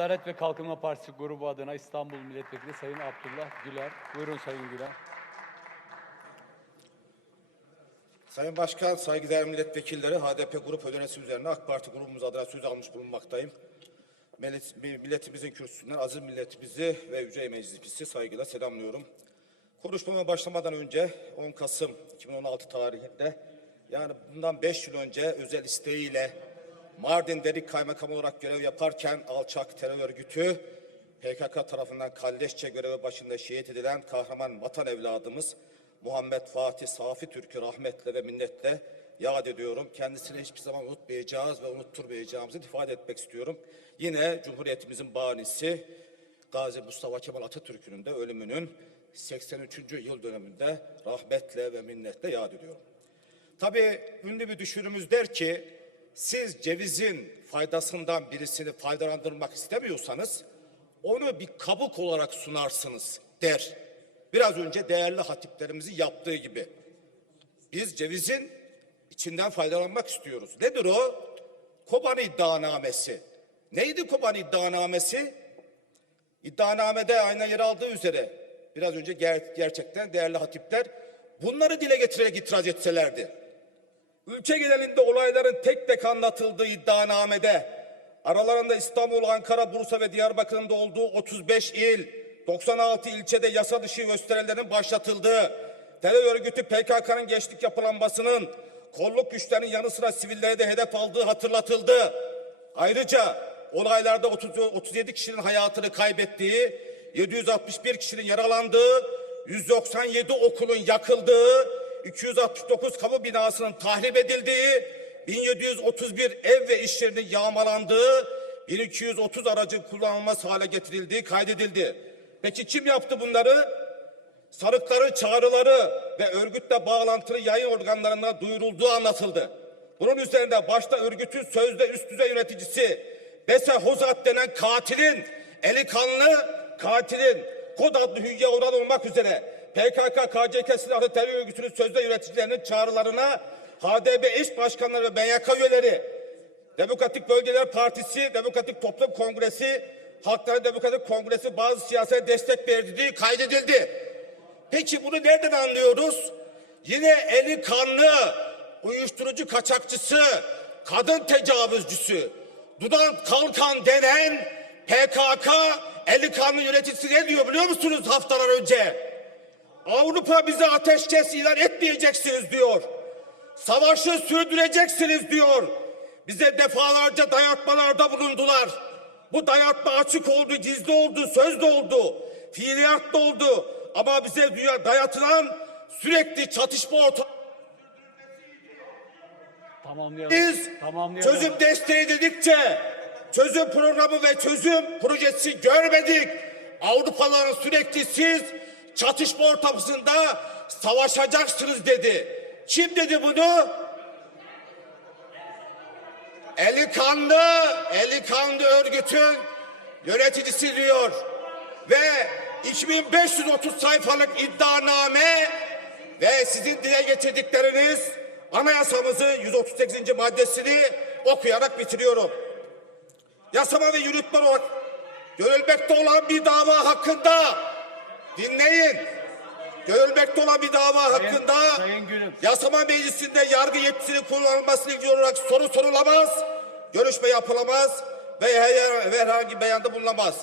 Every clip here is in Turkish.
Adalet ve Kalkınma Partisi grubu adına İstanbul Milletvekili Sayın Abdullah Güler. Buyurun Sayın Güler. Sayın Başkan, saygıdeğer milletvekilleri, HDP grup önerisi üzerine AK Parti grubumuz adına söz almış bulunmaktayım. Millet- Milletimizin kürsüsünden aziz milletimizi ve Yüce Meclisimizi saygıyla selamlıyorum. Konuşmama başlamadan önce 10 Kasım 2016 tarihinde yani bundan 5 yıl önce özel isteğiyle Mardin Derik Kaymakam olarak görev yaparken alçak terör örgütü PKK tarafından kalleşçe görevi başında şehit edilen kahraman vatan evladımız Muhammed Fatih Safi Türk'ü rahmetle ve minnetle yad ediyorum. Kendisini hiçbir zaman unutmayacağız ve unutturmayacağımızı ifade etmek istiyorum. Yine Cumhuriyetimizin banisi Gazi Mustafa Kemal Atatürk'ün de ölümünün 83. yıl döneminde rahmetle ve minnetle yad ediyorum. Tabii ünlü bir düşürümüz der ki siz cevizin faydasından birisini faydalandırmak istemiyorsanız onu bir kabuk olarak sunarsınız der. Biraz önce değerli hatiplerimizin yaptığı gibi. Biz cevizin içinden faydalanmak istiyoruz. Nedir o? Kobani iddianamesi. Neydi Kobani iddianamesi? İddianamede aynen yer aldığı üzere biraz önce ger- gerçekten değerli hatipler bunları dile getirerek itiraz etselerdi. Ülke genelinde olayların tek tek anlatıldığı iddianamede aralarında İstanbul, Ankara, Bursa ve Diyarbakır'ın da olduğu 35 il, 96 ilçede yasa dışı gösterilerin başlatıldığı, terör örgütü PKK'nın gençlik yapılanmasının kolluk güçlerinin yanı sıra sivillere de hedef aldığı hatırlatıldı. Ayrıca olaylarda 30, 37 kişinin hayatını kaybettiği, 761 kişinin yaralandığı, 197 okulun yakıldığı, 269 kamu binasının tahrip edildiği, 1731 ev ve iş yağmalandığı, 1230 aracın kullanılmaz hale getirildiği kaydedildi. Peki kim yaptı bunları? Sarıkları, çağrıları ve örgütle bağlantılı yayın organlarına duyurulduğu anlatıldı. Bunun üzerinde başta örgütün sözde üst düzey yöneticisi Bese Hozat denen katilin, eli kanlı katilin kod adlı Hülya Oral olmak üzere PKK, KCK silahlı terör örgütünün sözde yöneticilerinin çağrılarına HDP eş başkanları ve MYK üyeleri Demokratik Bölgeler Partisi, Demokratik Toplum Kongresi, Halkların Demokratik Kongresi bazı siyasete destek verdiği kaydedildi. Peki bunu nereden anlıyoruz? Yine eli kanlı, uyuşturucu kaçakçısı, kadın tecavüzcüsü, Dudan Kalkan denen PKK eli kanlı yöneticisi ne diyor biliyor musunuz haftalar önce? Avrupa bize ateşkes ilan etmeyeceksiniz diyor. Savaşı sürdüreceksiniz diyor. Bize defalarca dayatmalarda bulundular. Bu dayatma açık oldu, gizli oldu, sözde oldu, fiiliyatta oldu. Ama bize dayatılan sürekli çatışma ortamı Tamamlayalım. biz Tamamlayalım. çözüm desteği dedikçe çözüm programı ve çözüm projesi görmedik. Avrupalıların sürekli siz çatışma ortamında savaşacaksınız dedi. Kim dedi bunu? Eli kanlı, eli kanlı örgütün yöneticisi diyor. Ve 2530 sayfalık iddianame ve sizin dile getirdikleriniz anayasamızın 138. maddesini okuyarak bitiriyorum. Yasama ve yürütme olarak görülmekte olan bir dava hakkında dinleyin. Görülmekte olan bir dava hakkında Sayın Gülüm. yasama meclisinde yargı yetkisinin kullanılmasıyla ilgili olarak soru sorulamaz, görüşme yapılamaz ve her- ve herhangi bir beyanda bulunamaz.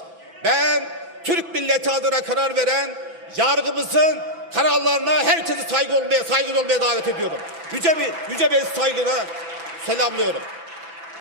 Ben Türk milleti adına karar veren yargımızın kararlarına herkesi saygı olmaya, saygılı olmaya davet ediyorum. Yüce bir, yüce bir saygıyla selamlıyorum.